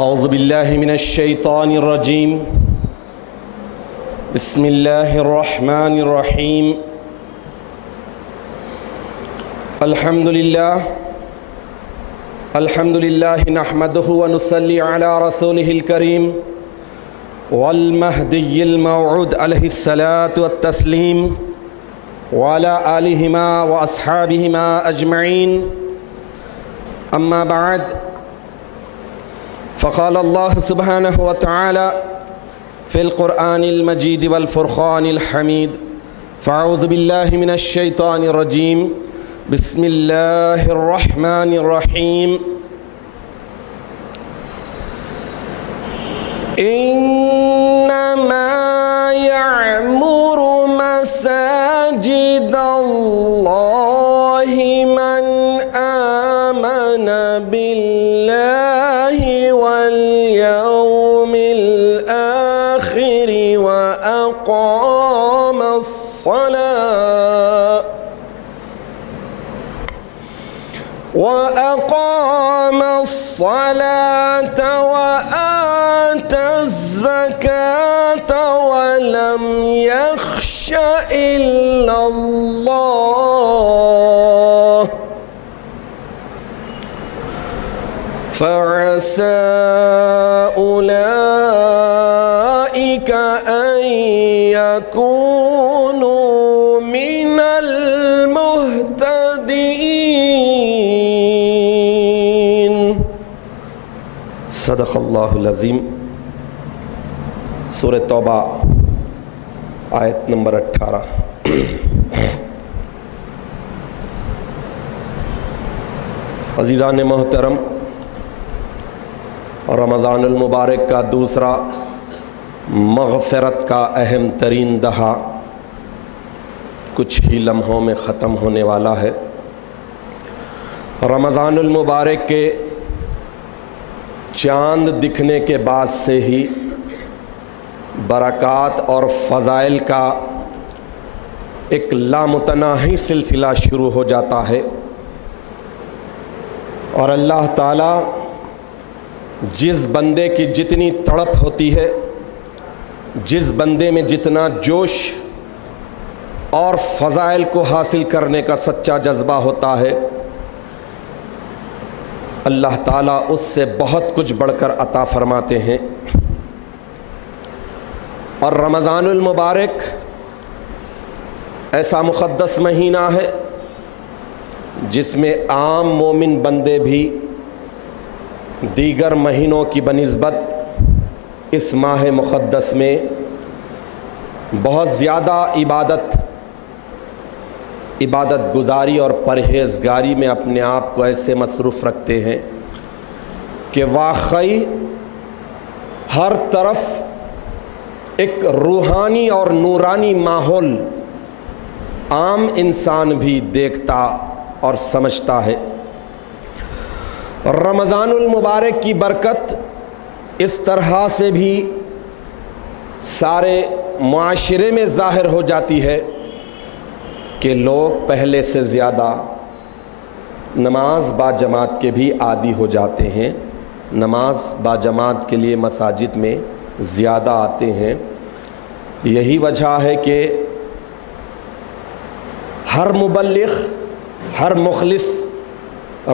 اعوذ باللہ من الشیطان الرجیم بسم اللہ الرحمن الرحیم الحمد للہ نحمدہ ونصلی علی رسولہ الکریم والمہدی الموعود علیہ الصلاة والتسلیم وعلی آلہما واصحابہما اجمعین اما بعد فقال اللہ سبحانہ وتعالی فی القرآن المجید والفرقان الحمید فاعوذ باللہ من الشیطان الرجیم بسم اللہ الرحمن الرحیم انما یعمر مساجد اللہ من آمن باللہ والیوم الآخر وأقام الصلاة وآتى الزكاة ولم يخش إلا الله فعسى أولئك أن يكونوا من المهتدين صدق اللہ العظیم۔ سورہ توبہ آیت نمبر 18۔ عزیزان محترم، رمضان المبارک کا دوسرا مغفرت کا اہم ترین دہا کچھ ہی لمحوں میں ختم ہونے والا ہے۔ رمضان المبارک کے چاند دکھنے کے بعد سے ہی برکات اور فضائل کا ایک لامتناہی سلسلہ شروع ہو جاتا ہے، اور اللہ تعالیٰ جس بندے کی جتنی تڑپ ہوتی ہے، جس بندے میں جتنا جوش اور فضائل کو حاصل کرنے کا سچا جذبہ ہوتا ہے، اللہ تعالیٰ اس سے بہت کچھ بڑھ کر عطا فرماتے ہیں۔ اور رمضان المبارک ایسا مقدس مہینہ ہے جس میں عام مومن بندے بھی دیگر مہینوں کی بنسبت اس ماہ مقدس میں بہت زیادہ عبادت گزاری اور پرہیزگاری میں اپنے آپ کو ایسے مصروف رکھتے ہیں کہ واقعی ہر طرف ایک روحانی اور نورانی ماحول عام انسان بھی دیکھتا اور سمجھتا ہے۔ رمضان المبارک کی برکت اس طرح سے بھی سارے معاشرے میں ظاہر ہو جاتی ہے کہ لوگ پہلے سے زیادہ نماز با جماعت کے بھی عادی ہو جاتے ہیں، نماز با جماعت کے لیے مساجد میں زیادہ آتے ہیں۔ یہی وجہ ہے کہ ہر مبلغ، ہر مخلص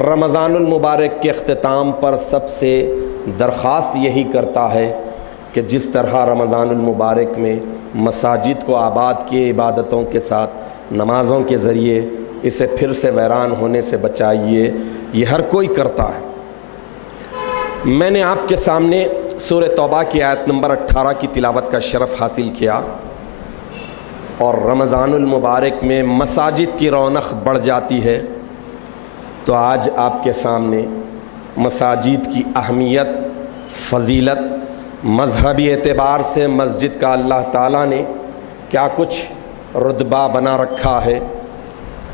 رمضان المبارک کے اختتام پر سب سے درخواست یہی کرتا ہے کہ جس طرح رمضان المبارک میں مساجد کو آباد کیے عبادتوں کے ساتھ، نمازوں کے ذریعے اسے پھر سے ویران ہونے سے بچائیے، یہ ہر کوئی کرتا ہے۔ میں نے آپ کے سامنے سورہ توبہ کی آیت نمبر 18 کی تلاوت کا شرف حاصل کیا، اور رمضان المبارک میں مساجد کی رونق بڑھ جاتی ہے، تو آج آپ کے سامنے مساجد کی اہمیت، فضیلت، مذہبی اعتبار سے مسجد کا اللہ تعالیٰ نے کیا کچھ رتبہ بنا رکھا ہے،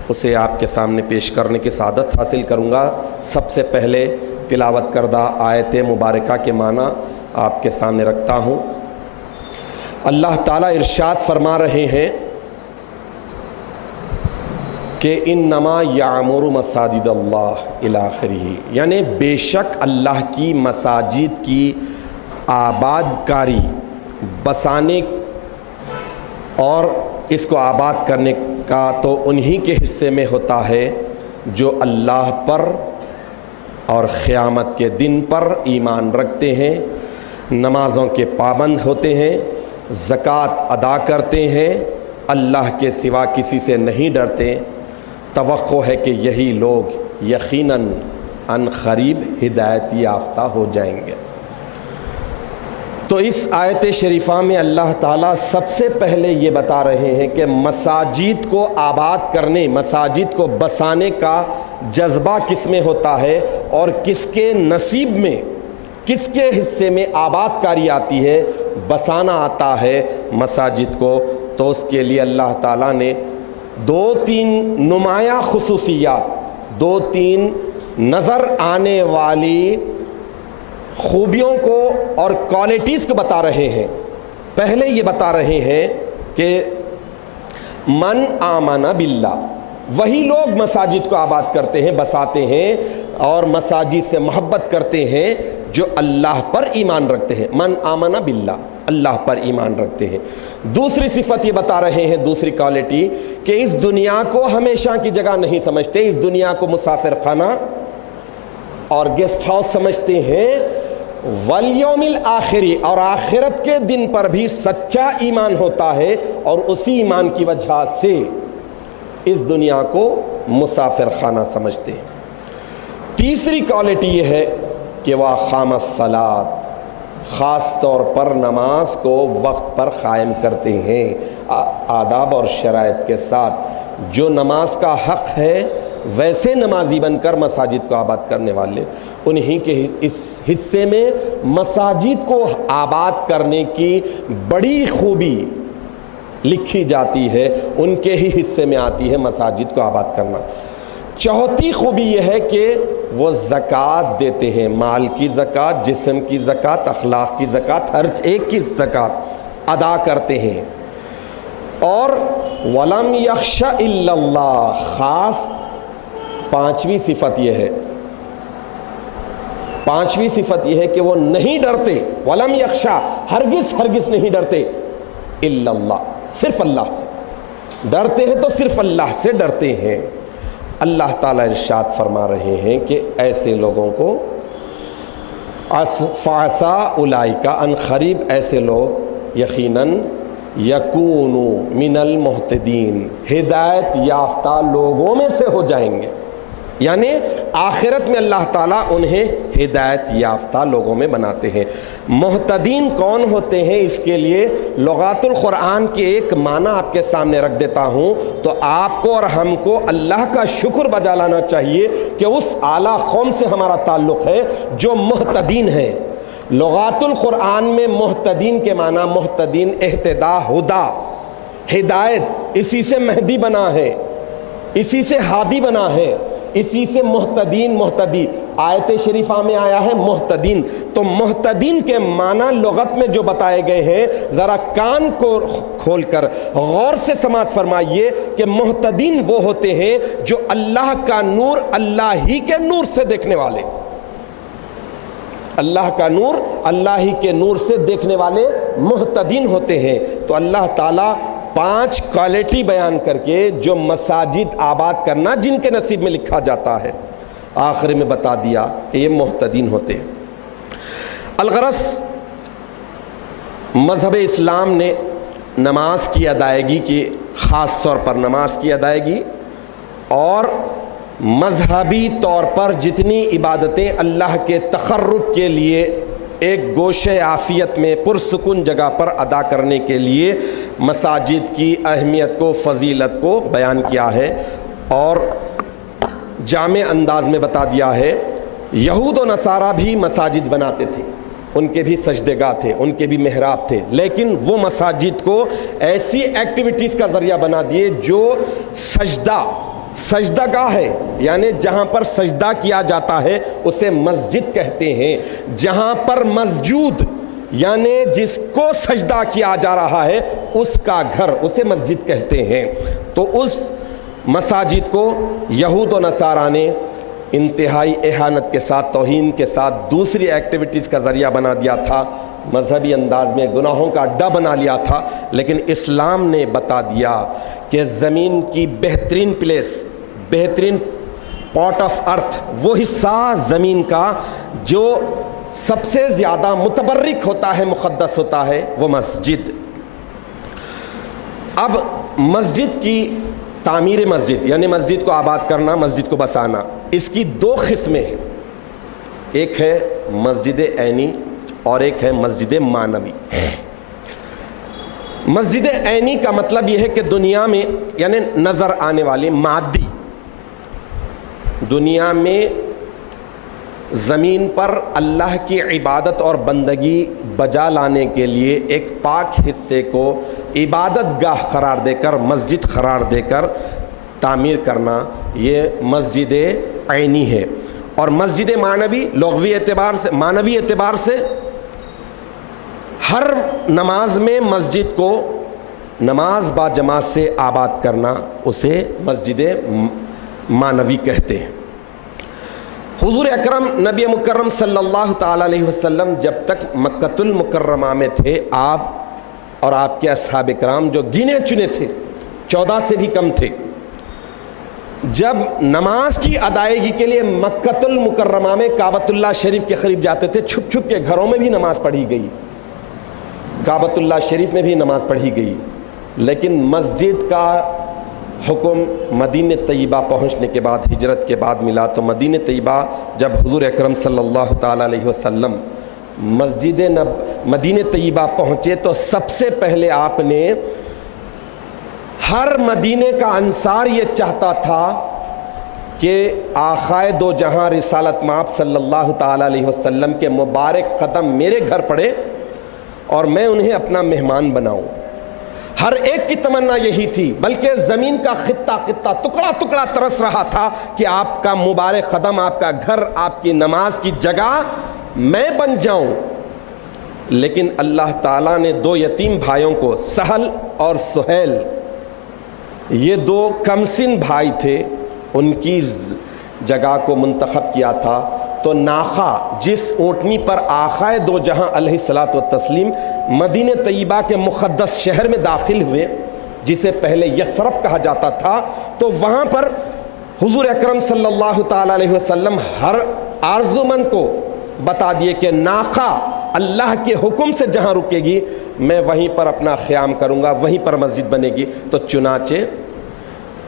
اسے آپ کے سامنے پیش کرنے کی سعادت حاصل کروں گا۔ سب سے پہلے تلاوت کردہ آیت مبارکہ کے معنی آپ کے سامنے رکھتا ہوں۔ اللہ تعالیٰ ارشاد فرما رہے ہیں کہ انما یعمر مساجد اللہ الی آخرہ، یعنی بے شک اللہ کی مساجد کی آباد کاری، بسانے اور اس کو آباد کرنے کا تو انہی کے حصے میں ہوتا ہے جو اللہ پر اور قیامت کے دن پر ایمان رکھتے ہیں، نمازوں کے پابند ہوتے ہیں، زکوٰۃ ادا کرتے ہیں، اللہ کے سوا کسی سے نہیں ڈرتے۔ توقع ہے کہ یہی لوگ یقیناً ان قریب ہدایت یافتہ ہو جائیں گے۔ تو اس آیت شریفہ میں اللہ تعالیٰ سب سے پہلے یہ بتا رہے ہیں کہ مساجد کو آباد کرنے، مساجد کو بسانے کا جذبہ کس میں ہوتا ہے اور کس کے نصیب میں، کس کے حصے میں آباد کاری آتی ہے، بسانا آتا ہے مساجد کو۔ تو اس کے لیے اللہ تعالیٰ نے دو تین نمایاں خصوصیات، دو تین نظر آنے والی خوبیوں کو اور کوالٹیز کو بتا رہے ہیں۔ پہلے یہ بتا رہے ہیں کہ من آمن باللہ، وہی لوگ مساجد کو آباد کرتے ہیں، بساتے ہیں اور مساجد سے محبت کرتے ہیں جو اللہ پر ایمان رکھتے ہیں۔ من آمن باللہ، اللہ پر ایمان رکھتے ہیں۔ دوسری صفت یہ بتا رہے ہیں، دوسری کوالٹی، کہ اس دنیا کو ہمیشہ کی جگہ نہیں سمجھتے، اس دنیا کو مسافر خانہ اور گیسٹ ہاؤس سمجھتے ہیں۔ والیوم الآخری، اور آخرت کے دن پر بھی سچا ایمان ہوتا ہے اور اسی ایمان کی وجہ سے اس دنیا کو مسافر خانہ سمجھتے ہیں۔ تیسری کوالٹی یہ ہے کہ وہ اقام الصلاۃ، خاص طور پر نماز کو وقت پر قائم کرتے ہیں، آداب اور شرائط کے ساتھ۔ جو نماز کا حق ہے ویسے نمازی بن کر مساجد کو آباد کرنے والے، انہی کے اس حصے میں مساجد کو آباد کرنے کی بڑی خوبی لکھی جاتی ہے، ان کے ہی حصے میں آتی ہے مساجد کو آباد کرنا۔ چوتھی خوبی یہ ہے کہ وہ زکوٰۃ دیتے ہیں، مال کی زکوٰۃ، جسم کی زکوٰۃ، اخلاق کی زکوٰۃ، ہر ایک کی زکوٰۃ ادا کرتے ہیں۔ اور وَلَمْ يَخْشَ إِلَّا اللَّهُ، خاص پانچویں صفت یہ ہے، پانچویں صفت یہ ہے کہ وہ نہیں ڈرتے، وَلَمْ يَخْشَ، ہرگز نہیں ڈرتے، إِلَّا اللَّهُ، صرف اللہ سے ڈرتے ہیں، تو صرف اللہ سے ڈرتے ہیں۔ اللہ تعالیٰ ارشاد فرما رہے ہیں کہ ایسے لوگوں کو فَعَسَىٰ أُولَٰئِکَ، ان قریب ایسے لوگ یقیناً یکونوا من المہتدین، ہدایت یافتہ لوگوں میں سے ہو جائیں گے، یعنی آخرت میں اللہ تعالیٰ انہیں ہدایت یافتہ لوگوں میں بناتے ہیں۔ محتدین کون ہوتے ہیں، اس کے لیے لغات القرآن کے ایک معنی آپ کے سامنے رکھ دیتا ہوں، تو آپ کو اور ہم کو اللہ کا شکر بجا لانا چاہیے کہ اس اعلیٰ قوم سے ہمارا تعلق ہے جو محتدین ہیں۔ لغات القرآن میں محتدین کے معنی، محتدین اہتدا، ہدا، ہدایت، اسی سے مہدی بنا ہے، اسی سے ہادی بنا ہے، اسی سے محتدین، محتدی آیت شریفہ میں آیا ہے محتدین۔ تو محتدین کے معنی لغت میں جو بتائے گئے ہیں، ذرا کان کو کھول کر غور سے سماعت فرمائیے کہ محتدین وہ ہوتے ہیں جو اللہ کا نور اللہ ہی کے نور سے دیکھنے والے، اللہ کا نور اللہ ہی کے نور سے دیکھنے والے محتدین ہوتے ہیں۔ تو اللہ تعالیٰ پانچ کوالٹی بیان کر کے جو مساجد آباد کرنا جن کے نصیب میں لکھا جاتا ہے، آخر میں بتا دیا کہ یہ محتدین ہوتے ہیں۔ الغرض مذہب اسلام نے نماز کی ادائیگی کی، خاص طور پر نماز کی ادائیگی اور مذہبی طور پر جتنی عبادتیں اللہ کے تقرب کے لیے ایک گوشے عافیت میں پرسکون جگہ پر ادا کرنے کے لیے مساجد کی اہمیت کو، فضیلت کو بیان کیا ہے اور جامع انداز میں بتا دیا ہے۔ یہود و نصارہ بھی مساجد بناتے تھے، ان کے بھی سجدے گاہ تھے، ان کے بھی محراب تھے، لیکن وہ مساجد کو ایسی ایکٹیویٹیز کا ذریعہ بنا دیے جو سجدہ گاہ ہے، یعنی جہاں پر سجدہ کیا جاتا ہے اسے مسجد کہتے ہیں، جہاں پر مسجود یعنی جس کو سجدہ کیا جا رہا ہے اس کا گھر، اسے مسجد کہتے ہیں۔ تو اس مساجد کو یہود و نصارہ نے انتہائی اہانت کے ساتھ، توہین کے ساتھ دوسری ایکٹیویٹیز کا ذریعہ بنا دیا تھا، مذہبی انداز میں گناہوں کا اڈا بنا لیا تھا. لیکن اسلام نے بتا دیا کہ زمین کی بہترین پلیس، بہترین پارٹ آف ارتھ، وہ حصہ زمین کا جو سب سے زیادہ متبرک ہوتا ہے، مقدس ہوتا ہے، وہ مسجد. اب مسجد کی تعمیر مسجد یعنی مسجد کو آباد کرنا، مسجد کو بسانا، اس کی دو قسمیں ہیں. ایک ہے مسجد عینی اور ایک ہے مسجد معنوی. مسجد عینی کا مطلب یہ ہے کہ دنیا میں یعنی نظر آنے والی مادی دنیا میں زمین پر اللہ کی عبادت اور بندگی بجا لانے کے لیے ایک پاک حصے کو عبادت گاہ قرار دے کر، مسجد قرار دے کر تعمیر کرنا، یہ مسجد عینی ہے. اور مسجد معنوی لغوی اعتبار سے، معنوی اعتبار سے ہر نماز میں مسجد کو نماز با جماعت سے آباد کرنا، اسے مسجد معنوی کہتے ہیں. حضور اکرم نبی مکرم صلی اللہ تعالیٰ علیہ وسلم جب تک مکۃ المکرمہ میں تھے، آپ اور آپ کے اصحاب کرام جو گنے چنے تھے، 14 سے بھی کم تھے، جب نماز کی ادائیگی کے لیے مکۃ المکرمہ میں کعبۃ اللہ شریف کے قریب جاتے تھے، چھپ چھپ کے گھروں میں بھی نماز پڑھی گئی، کعبۃ اللہ شریف میں بھی نماز پڑھی گئی. لیکن مسجد کا حکم مدینہ طیبہ پہنچنے کے بعد، ہجرت کے بعد ملا. تو مدینہ طیبہ جب حضور اکرم صلی اللہ تعالیٰ علیہ وسلم مدینہ طیبہ پہنچے تو سب سے پہلے آپ نے، ہر مدینے کا انصار یہ چاہتا تھا کہ آقائے دو جہاں رسالت مآب صلی اللہ تعالیٰ علیہ وسلم کے مبارک قدم میرے گھر پڑے اور میں انہیں اپنا مہمان بناؤں. ہر ایک کی تمنا یہی تھی، بلکہ زمین کا خطہ خطہ، ٹکڑا ٹکڑا ترس رہا تھا کہ آپ کا مبارک قدم، آپ کا گھر، آپ کی نماز کی جگہ میں بن جاؤں. لیکن اللہ تعالیٰ نے دو یتیم بھائیوں کو، سہل اور سہیل، یہ دو کمسن بھائی تھے، ان کی جگہ کو منتخب کیا تھا. تو ناقہ، جس اونٹنی پر آقائے دو جہاں علیہ الصلاۃ والتسلیم مدینہ طیبہ کے مقدس شہر میں داخل ہوئے، جسے پہلے یثرب کہا جاتا تھا، تو وہاں پر حضور اکرم صلی اللہ تعالیٰ علیہ وسلم ہر آرزومند کو بتا دیے کہ ناقہ اللہ کے حکم سے جہاں رکے گی میں وہیں پر اپنا قیام کروں گا، وہیں پر مسجد بنے گی. تو چنانچہ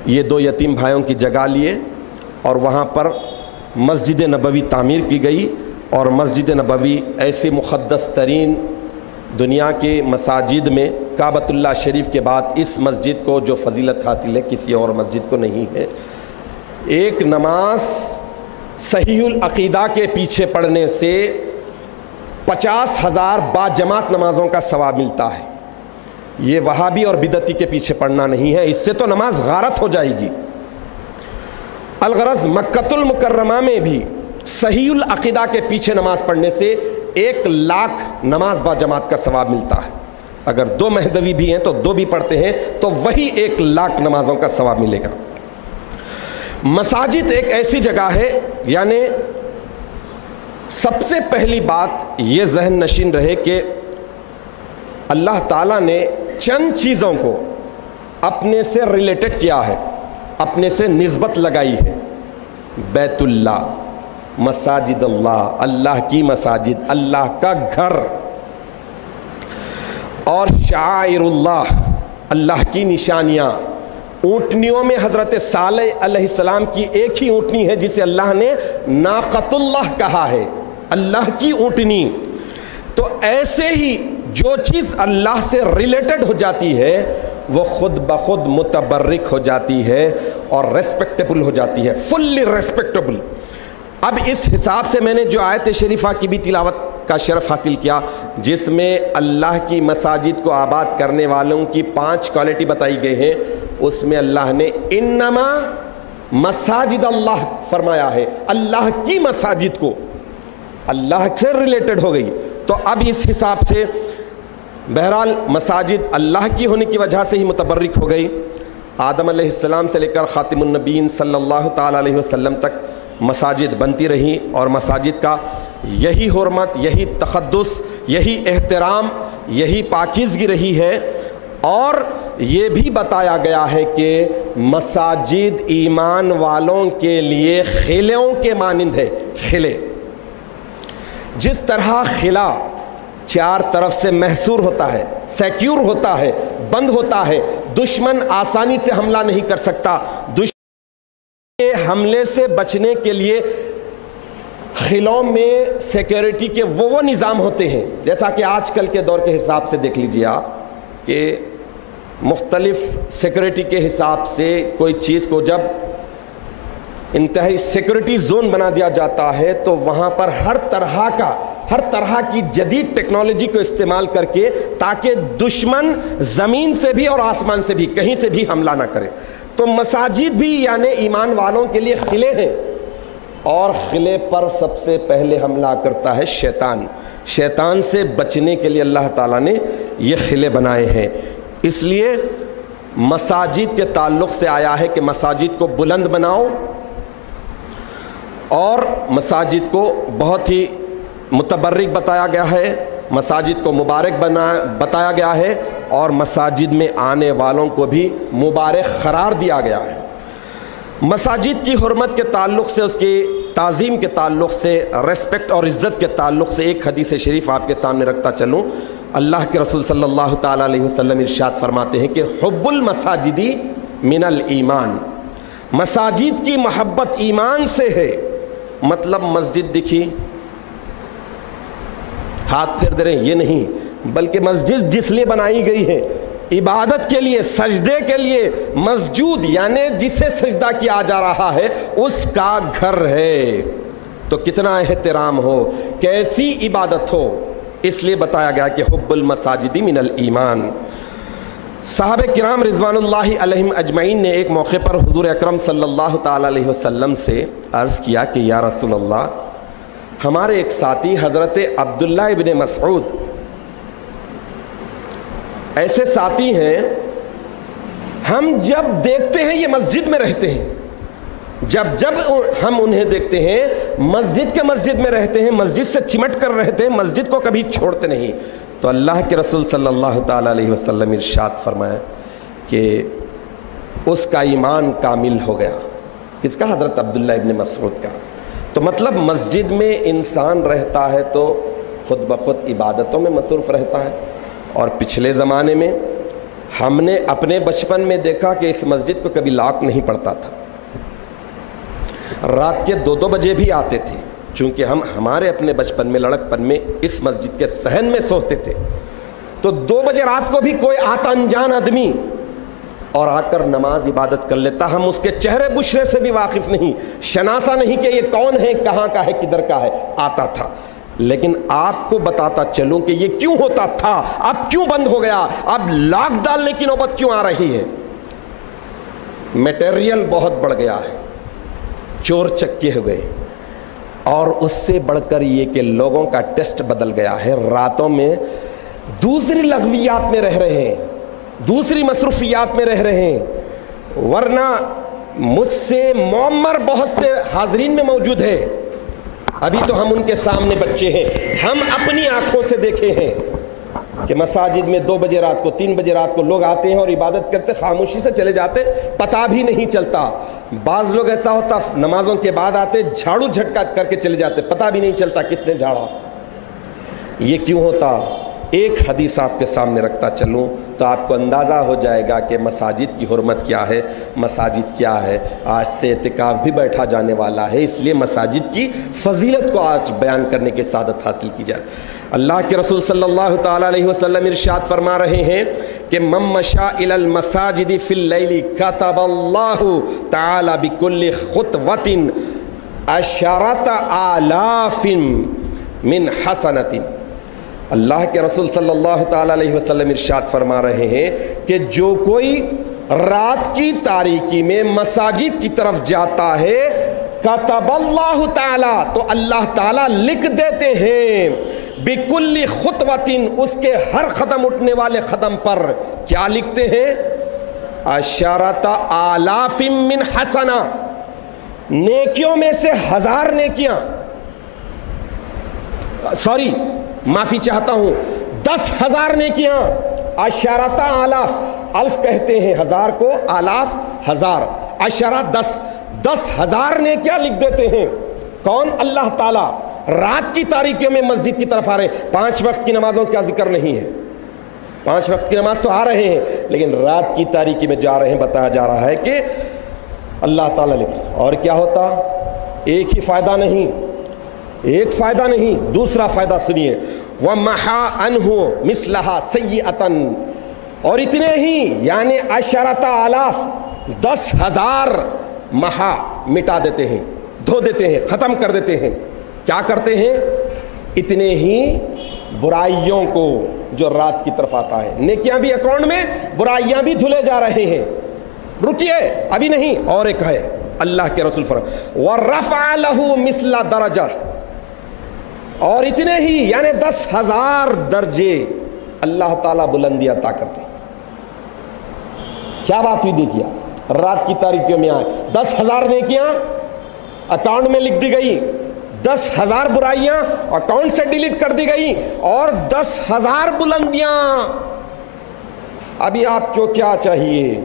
یہ دو یتیم بھائیوں کی جگہ لیے اور وہاں پر مسجد نبوی تعمیر کی گئی. اور مسجد نبوی ایسی مقدس ترین دنیا کے مساجد میں، کعبۃ اللہ شریف کے بعد اس مسجد کو جو فضیلت حاصل ہے کسی اور مسجد کو نہیں ہے. ایک نماز صحیح العقیدہ کے پیچھے پڑھنے سے 50,000 باجماعت نمازوں کا ثواب ملتا ہے. یہ وہابی اور بدعتی کے پیچھے پڑھنا نہیں ہے، اس سے تو نماز غارت ہو جائے گی. الغرض مکۃ المکرمہ میں بھی صحیح العقیدہ کے پیچھے نماز پڑھنے سے 1,00,000 نماز با جماعت کا ثواب ملتا ہے. اگر 2 مہدوی بھی ہیں تو 2 بھی پڑھتے ہیں تو وہی 1,00,000 نمازوں کا ثواب ملے گا. مساجد ایک ایسی جگہ ہے، یعنی سب سے پہلی بات یہ ذہن نشین رہے کہ اللہ تعالیٰ نے چند چیزوں کو اپنے سے ریلیٹڈ کیا ہے، اپنے سے نسبت لگائی ہے. بیت اللہ، مساجد اللہ، اللہ کی مساجد، اللہ کا گھر، اور شعائر اللہ، اللہ کی نشانیاں. اونٹنیوں میں حضرت صالح علیہ السلام کی ایک ہی اونٹنی ہے جسے اللہ نے ناقۃ اللہ کہا ہے، اللہ کی اونٹنی. تو ایسے ہی جو چیز اللہ سے ریلیٹڈ ہو جاتی ہے وہ خود بخود متبرک ہو جاتی ہے اور ریسپیکٹیبل ہو جاتی ہے، فلی ریسپیکٹیبل. اب اس حساب سے میں نے جو آیت شریفہ کی بھی تلاوت کا شرف حاصل کیا، جس میں اللہ کی مساجد کو آباد کرنے والوں کی 5 کوالٹی بتائی گئی ہیں، اس میں اللہ نے انما مساجد اللہ فرمایا ہے. اللہ کی مساجد کو اللہ سے ریلیٹڈ ہو گئی. تو اب اس حساب سے بہرحال مساجد اللہ کی ہونے کی وجہ سے ہی متبرک ہو گئی. آدم علیہ السلام سے لے کر خاتم النبیین صلی اللہ تعالیٰ علیہ وسلم تک مساجد بنتی رہی، اور مساجد کا یہی حرمت، یہی تقدس، یہی احترام، یہی پاکیزگی رہی ہے۔ اور یہ بھی بتایا گیا ہے کہ مساجد ایمان والوں کے لیے خلوں کے مانند ہے۔ خلے، جس طرح خلا چار طرف سے محصور ہوتا ہے، سیکیور ہوتا ہے، بند ہوتا ہے، دشمن آسانی سے حملہ نہیں کر سکتا، دشمن کے حملے سے بچنے کے لیے خلوں میں سیکیورٹی کے وہ نظام ہوتے ہیں، جیسا کہ آج کل کے دور کے حساب سے دیکھ لیجیے آپ کہ مختلف سیکیورٹی کے حساب سے کوئی چیز کو جب انتہائی سیکیورٹی زون بنا دیا جاتا ہے تو وہاں پر ہر طرح کی جدید ٹیکنالوجی کو استعمال کر کے تاکہ دشمن زمین سے بھی اور آسمان سے بھی کہیں سے بھی حملہ نہ کرے۔ تو مساجد بھی یعنی ایمان والوں کے لیے خلے ہیں، اور خلے پر سب سے پہلے حملہ کرتا ہے شیطان۔ شیطان سے بچنے کے لیے اللہ تعالیٰ نے یہ خلے بنائے ہیں۔ اس لیے مساجد کے تعلق سے آیا ہے کہ مساجد کو بلند بناؤ، اور مساجد کو بہت ہی متبرک بتایا گیا ہے، مساجد کو مبارک بتایا گیا ہے، اور مساجد میں آنے والوں کو بھی مبارک قرار دیا گیا ہے۔ مساجد کی حرمت کے تعلق سے، اس کی تعظیم کے تعلق سے، ریسپیکٹ اور عزت کے تعلق سے ایک حدیث شریف آپ کے سامنے رکھتا چلوں۔ اللہ کے رسول صلی اللہ تعالیٰ علیہ وسلم ارشاد فرماتے ہیں کہ حب المساجدی من الایمان، مساجد کی محبت ایمان سے ہے۔ مطلب مسجد دکھی ہاتھ پھیر دے رہے ہیں، یہ نہیں، بلکہ مسجد جس لیے بنائی گئی ہے عبادت کے لیے، سجدے کے لیے، مسجود یعنی جسے سجدہ کیا جا رہا ہے اس کا گھر ہے، تو کتنا احترام ہو، کیسی عبادت ہو، اس لیے بتایا گیا کہ حب المساجد من الایمان۔ صحابہ کرام رضوان اللہ علیہم اجمعین نے ایک موقع پر حضور اکرم صلی اللہ تعالیٰ علیہ وسلم سے عرض کیا کہ یا رسول اللہ، ہمارے ایک ساتھی حضرت عبداللہ ابن مسعود ایسے ساتھی ہیں، ہم جب دیکھتے ہیں یہ مسجد میں رہتے ہیں، جب ہم انہیں دیکھتے ہیں مسجد میں رہتے ہیں، مسجد سے چمٹ کر رہتے ہیں، مسجد کو کبھی چھوڑتے نہیں۔ تو اللہ کے رسول صلی اللہ تعالیٰ علیہ وسلم ارشاد فرمایا کہ اس کا ایمان کامل ہو گیا۔ کس کا؟ حضرت عبداللہ ابن مسعود کا۔ تو مطلب مسجد میں انسان رہتا ہے تو خود بخود عبادتوں میں مصروف رہتا ہے۔ اور پچھلے زمانے میں ہم نے اپنے بچپن میں دیکھا کہ اس مسجد کو کبھی لاک نہیں پڑتا تھا، رات کے 2 بجے بھی آتے تھے، چونکہ ہمارے اپنے بچپن میں لڑکپن میں اس مسجد کے صحن میں سوتے تھے، تو 2 بجے رات کو بھی کوئی آتا انجان آدمی اور آ کر نماز عبادت کر لیتا، ہم اس کے چہرے بشرے سے بھی واقف نہیں، شناسا نہیں کہ یہ کون ہے، کہاں کا ہے، کدھر کا ہے، آتا تھا۔ لیکن آپ کو بتاتا چلوں کہ یہ کیوں ہوتا تھا، اب کیوں بند ہو گیا، اب لاک ڈالنے کی نوبت کیوں آ رہی ہے؟ میٹیریل بہت بڑھ گیا ہے، چور چکے ہوئے، اور اس سے بڑھ کر یہ کہ لوگوں کا ٹیسٹ بدل گیا ہے، راتوں میں دوسری لغویات میں رہ رہے ہیں، دوسری مصروفیات میں رہ رہے ہیں، ورنہ مجھ سے معمر بہت سے حاضرین میں موجود ہے، ابھی تو ہم ان کے سامنے بچے ہیں، ہم اپنی آنکھوں سے دیکھے ہیں کہ مساجد میں 2 بجے رات کو 3 بجے رات کو لوگ آتے ہیں اور عبادت کرتے، خاموشی سے چلے جاتے، پتہ بھی نہیں چلتا۔ بعض لوگ ایسا ہوتا نمازوں کے بعد آتے، جھاڑو جھٹکا کر کے چلے جاتے، پتہ بھی نہیں چلتا کس نے جھاڑا۔ یہ کیوں ہوتا؟ ایک حدیث آپ کے سامنے رکھتا چلوں تو آپ کو اندازہ ہو جائے گا کہ مساجد کی حرمت کیا ہے، مساجد کیا ہے۔ آج سے اعتکاف بھی بیٹھا جانے والا ہے، اس لیے مساجد کی فضیلت کو آج بیان کرنے کی سعادت حاصل کی جائے۔ اللہ کے رسول صلی اللہ تعالیٰ علیہ وسلم ارشاد فرما رہے ہیں کہ من مشى الى المساجد في الليل كتب الله تعالى بكل خطوة 10,000 من حسنة۔ اللہ کے رسول صلی اللہ تعالیٰ علیہ وسلم ارشاد فرما رہے ہیں کہ جو کوئی رات کی تاریکی میں مساجد کی طرف جاتا ہے، کتب اللہ تعالیٰ، تو اللہ تعالیٰ لکھ دیتے ہیں، بکل خطوۃ، اس کے ہر قدم اٹھنے والے قدم پر کیا لکھتے ہیں؟ عشرۃ آلاف من حسنہ، نیکیوں میں سے 1000 نیکیاں، سوری معافی چاہتا ہوں، 10,000 نیکیاں، عشرۃ آلاف، الف کہتے ہیں 1000 کو، آلاف 1000، عشرہ 10,000 نیکیاں لکھ دیتے ہیں۔ کون؟ اللہ تعالیٰ۔ رات کی تاریکیوں میں مسجد کی طرف آ رہے ہیں، 5 وقت کی نمازوں کا ذکر نہیں ہے، 5 وقت کی نماز تو آ رہے ہیں، لیکن رات کی تاریکی میں جا رہے ہیں، بتایا جا رہا ہے کہ اللہ تعالیٰ لکھے۔ اور کیا ہوتا؟ ایک ہی فائدہ نہیں، ایک فائدہ نہیں، دوسرا فائدہ سنیے، وَمَحَا عَنْهُ مِثْلَهَا سَيِّئَةً، اور اتنے ہی یعنی عشرۃ آلاف، 10,000 محا، مٹا دیتے ہیں، دھو دیتے ہیں، ختم کر دیتے ہیں۔ کیا کرتے ہیں؟ اتنے ہی برائیوں کو جو رات کی طرف آتا ہے، نیکیاں بھی اکاؤنٹ میں، برائیاں بھی دھلے جا رہے ہیں۔ رکیے ابھی نہیں، اور ایک ہے، اللہ کے رسول فرماتے وَرَفَعَ لَهُ مِثْلَ دَرَجَةٍ، اور اتنے ہی یعنی 10,000 درجے اللہ تعالیٰ بلندی عطا کرتے ہیں۔ کیا بات ہوئی دیکھیے، رات کی تاریکیوں میں آئے، 10,000 نیکیاں اکاؤنٹ میں لکھ دی گئی، 10,000 برائیاں اکاؤنٹ سے ڈیلیٹ کر دی گئی، اور 10,000 بلندیاں۔ ابھی آپ کو کیا چاہیے؟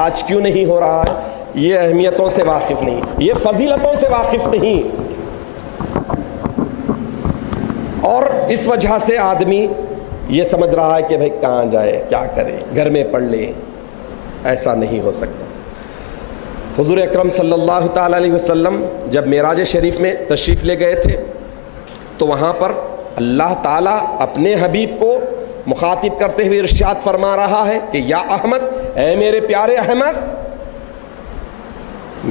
آج کیوں نہیں ہو رہا ہے؟ یہ اہمیتوں سے واقف نہیں، یہ فضیلتوں سے واقف نہیں، اور اس وجہ سے آدمی یہ سمجھ رہا ہے کہ بھائی کہاں جائے، کیا کرے، گھر میں پڑھ لے۔ ایسا نہیں ہو سکتا۔ حضور اکرم صلی اللہ تعالیٰ علیہ وسلم جب معراج شریف میں تشریف لے گئے تھے تو وہاں پر اللہ تعالیٰ اپنے حبیب کو مخاطب کرتے ہوئے ارشاد فرما رہا ہے کہ یا احمد، اے میرے پیارے احمد،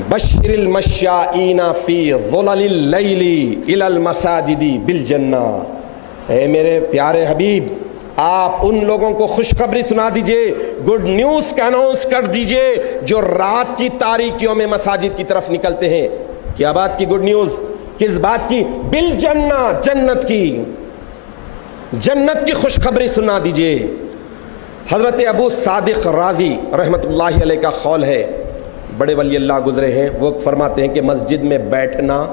بشر المشائین فی ظلل اللیل الی المساجد بالجنہ، اے میرے پیارے حبیب، آپ ان لوگوں کو خوشخبری سنا دیجئے، گڈ نیوز کا اناؤنس کر دیجئے جو رات کی تاریکیوں میں مساجد کی طرف نکلتے ہیں۔ کیا بات کی گڈ نیوز؟ کس بات کی؟ بالجنہ، جنت کی، جنت کی خوشخبری سنا دیجئے۔ حضرت ابو صادق رازی رحمۃ اللہ علیہ کا قول ہے، بڑے ولی اللہ گزرے ہیں، وہ فرماتے ہیں کہ مسجد میں بیٹھنا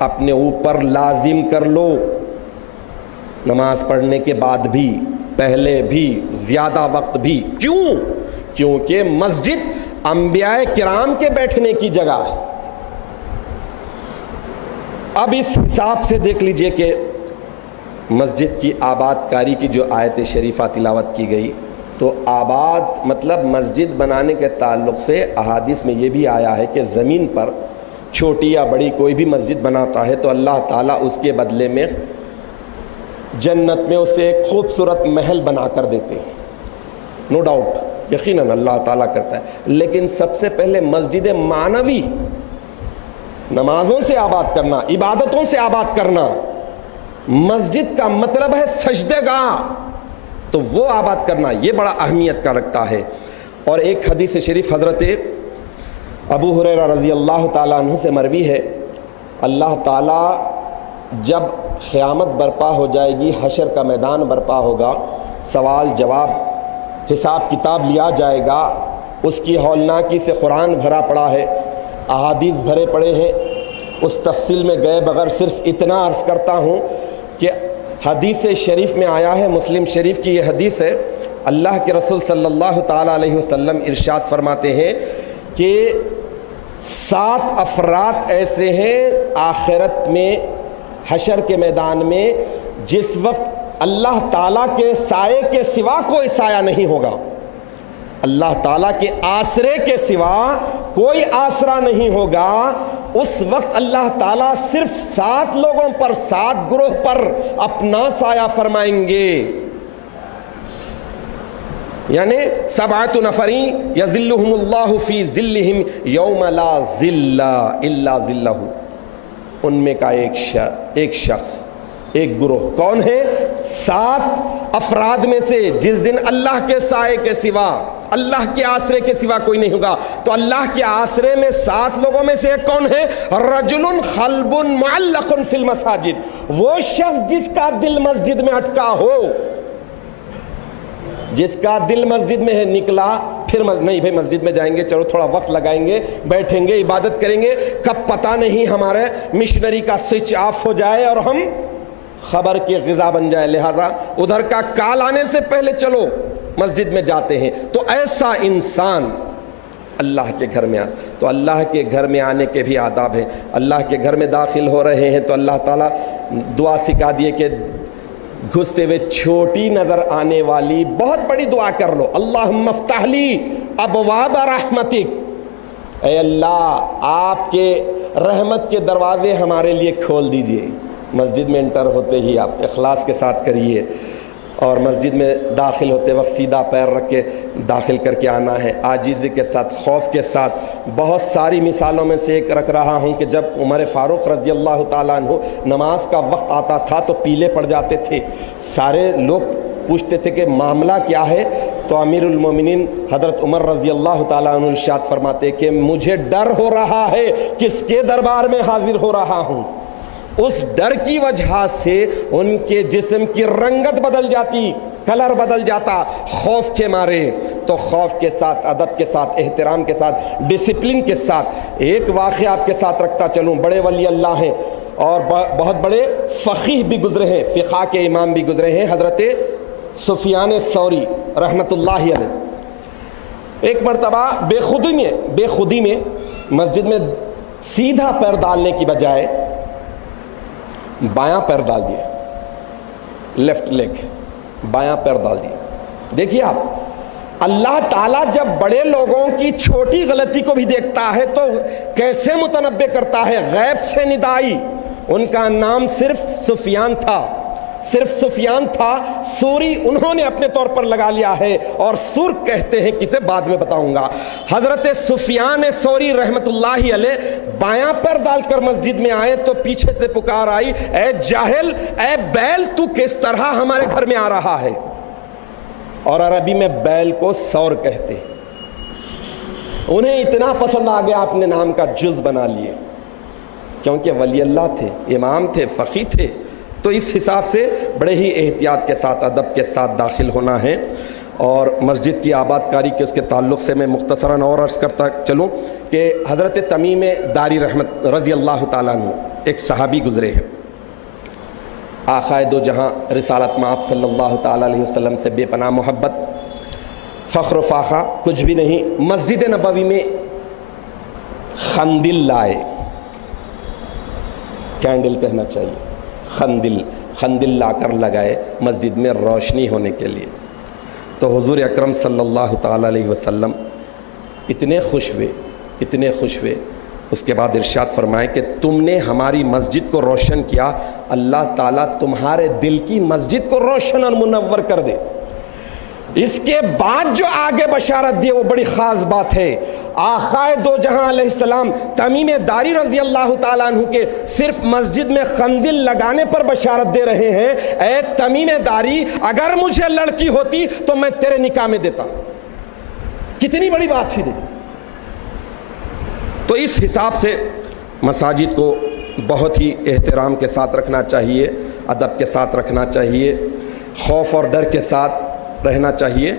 اپنے اوپر لازم کر لو، نماز پڑھنے کے بعد بھی، پہلے بھی، زیادہ وقت بھی۔ کیوں؟ کیونکہ مسجد انبیاء کرام کے بیٹھنے کی جگہ ہے۔ اب اس حساب سے دیکھ لیجئے کہ مسجد کی آباد کاری کی جو آیت شریفہ تلاوت کی گئی، تو آباد مطلب مسجد بنانے کے تعلق سے احادیث میں یہ بھی آیا ہے کہ زمین پر چھوٹی یا بڑی کوئی بھی مسجد بناتا ہے تو اللہ تعالیٰ اس کے بدلے میں جنت میں اسے ایک خوبصورت محل بنا کر دیتے ہیں۔ نو ڈاؤٹ، یقیناً اللہ تعالیٰ کرتا ہے، لیکن سب سے پہلے مسجد معنوی، نمازوں سے آباد کرنا، عبادتوں سے آباد کرنا، مسجد کا مطلب ہے سجدہ گاہ، تو وہ آباد کرنا یہ بڑا اہمیت کا رکھتا ہے۔ اور ایک حدیث شریف حضرت ابو ہریرہ رضی اللہ تعالیٰ عنہ سے مروی ہے، اللہ تعالیٰ جب قیامت برپا ہو جائے گی، حشر کا میدان برپا ہوگا، سوال جواب حساب کتاب لیا جائے گا، اس کی ہولناکی سے قرآن بھرا پڑا ہے، احادیث بھرے پڑے ہیں، اس تفصیل میں گئے بغیر صرف اتنا عرض کرتا ہوں کہ حدیث شریف میں آیا ہے، مسلم شریف کی یہ حدیث ہے، اللہ کے رسول صلی اللہ تعالیٰ علیہ وسلم ارشاد فرماتے ہیں کہ 7 افراد ایسے ہیں آخرت میں، حشر کے میدان میں، جس وقت اللہ تعالیٰ کے سائے کے سوا کوئی سایہ نہیں ہوگا، اللہ تعالیٰ کے آسرے کے سوا کوئی آسرا نہیں ہوگا، اس وقت اللہ تعالیٰ صرف 7 لوگوں پر، 7 گروہ پر اپنا سایہ فرمائیں گے، یعنی 7 نفر یظلہم اللہ فی ظلہم یوم لا ظل الا ظلہ، ان میں کا ایک شخص، ایک گروہ کون ہے؟ 7 افراد میں سے جس دن اللہ کے سائے کے سوا، اللہ کے آسرے کے سوا کوئی نہیں ہوگا، تو اللہ کے آسرے میں 7 لوگوں میں سے ایک کون ہے؟ رجل قلب معلق فی المساجد، وہ شخص جس کا دل مسجد میں اٹکا ہو، جس کا دل مسجد میں ہے، نکلا پھر نہیں بھائی مسجد میں جائیں گے، چلو تھوڑا وقت لگائیں گے، بیٹھیں گے، عبادت کریں گے، کب پتہ نہیں ہمارے مشنری کا سوئچ آف ہو جائے اور ہم خبر کی غذا بن جائے، لہٰذا ادھر کا کال آنے سے پہلے چلو مسجد میں جاتے ہیں۔ تو ایسا انسان اللہ کے گھر میں تو اللہ کے گھر میں آنے کے بھی آداب ہیں۔ اللہ کے گھر میں داخل ہو رہے ہیں تو اللہ تعالیٰ دعا سکھا دیے کہ گھستے ہوئے چھوٹی نظر آنے والی بہت بڑی دعا کر لو، اللہم افتح لی ابواب رحمتک، اے اللہ آپ کے رحمت کے دروازے ہمارے لیے کھول دیجئے۔ مسجد میں انٹر ہوتے ہی آپ اخلاص کے ساتھ کریے، اور مسجد میں داخل ہوتے وقت سیدھا پیر رکھ کے داخل کر کے آنا ہے، عاجزی کے ساتھ، خوف کے ساتھ۔ بہت ساری مثالوں میں سے ایک رکھ رہا ہوں کہ جب عمر فاروق رضی اللہ تعالیٰ عنہ نماز کا وقت آتا تھا تو پیلے پڑ جاتے تھے، سارے لوگ پوچھتے تھے کہ معاملہ کیا ہے، تو امیر المومنین حضرت عمر رضی اللہ تعالیٰ عنہ ارشاد فرماتے کہ مجھے ڈر ہو رہا ہے کس کے دربار میں حاضر ہو رہا ہوں۔ اس ڈر کی وجہ سے ان کے جسم کی رنگت بدل جاتی، کلر بدل جاتا، خوف کے مارے۔ تو خوف کے ساتھ، ادب کے ساتھ، احترام کے ساتھ، ڈسپلن کے ساتھ ایک واقعہ آپ کے ساتھ رکھتا چلوں۔ بڑے ولی اللہ ہیں اور بہت بڑے فقیہ بھی گزرے ہیں، فقہ کے امام بھی گزرے ہیں، حضرت سفیان ثوری رحمۃ اللہ علیہ۔ ایک مرتبہ بے خودی میں مسجد میں سیدھا پیر ڈالنے کی بجائے بایاں پیر ڈال دیا، لیفٹ لیگ بایاں پیر ڈال دیا۔ دیکھیے آپ، اللہ تعالیٰ جب بڑے لوگوں کی چھوٹی غلطی کو بھی دیکھتا ہے تو کیسے متنبع کرتا ہے، غیب سے ندائی۔ ان کا نام صرف سفیان تھا، سوری انہوں نے اپنے طور پر لگا لیا ہے، اور سور کہتے ہیں کسے بعد میں بتاؤں گا۔ حضرت سفیان ثوری رحمت اللہ علیہ بایاں پر ڈال کر مسجد میں آئے تو پیچھے سے پکار آئی، اے جاہل، اے بیل، تو کس طرح ہمارے گھر میں آ رہا ہے؟ اور عربی میں بیل کو سور کہتے ہیں۔ انہیں اتنا پسند آ گیا، اپنے نام کا جز بنا لیے، کیونکہ ولی اللہ تھے، امام تھے، فقیہ تھے۔ تو اس حساب سے بڑے ہی احتیاط کے ساتھ، ادب کے ساتھ داخل ہونا ہے۔ اور مسجد کی آباد کاری کے اس کے تعلق سے میں مختصراً اور عرض کرتا چلوں کہ حضرت تمیم داری رحمت رضی اللہ تعالیٰ عنہ ایک صحابی گزرے ہیں، آقائے دو جہاں رسالت مآب صلی اللہ تعالیٰ علیہ وسلم سے بے پناہ محبت، فخر و فاخر کچھ بھی نہیں۔ مسجد نبوی میں خندل لائے، کینڈل کہنا چاہیے، خندل لا کر لگائے مسجد میں روشنی ہونے کے لیے۔ تو حضور اکرم صلی اللہ تعالیٰ علیہ وسلم اتنے خوش ہوئے، اس کے بعد ارشاد فرمائے کہ تم نے ہماری مسجد کو روشن کیا، اللہ تعالیٰ تمہارے دل کی مسجد کو روشن اور منور کر دے۔ اس کے بعد جو آگے بشارت دی وہ بڑی خاص بات ہے۔ آقائے دو جہاں علیہ السلام تمیم داری رضی اللہ تعالیٰ عنہ کے صرف مسجد میں خندل لگانے پر بشارت دے رہے ہیں، اے تمیم داری، اگر مجھے لڑکی ہوتی تو میں تیرے نکاح میں دیتا۔ کتنی بڑی بات تھی۔ تو اس حساب سے مساجد کو بہت ہی احترام کے ساتھ رکھنا چاہیے، ادب کے ساتھ رکھنا چاہیے، خوف اور ڈر کے ساتھ رہنا چاہیے۔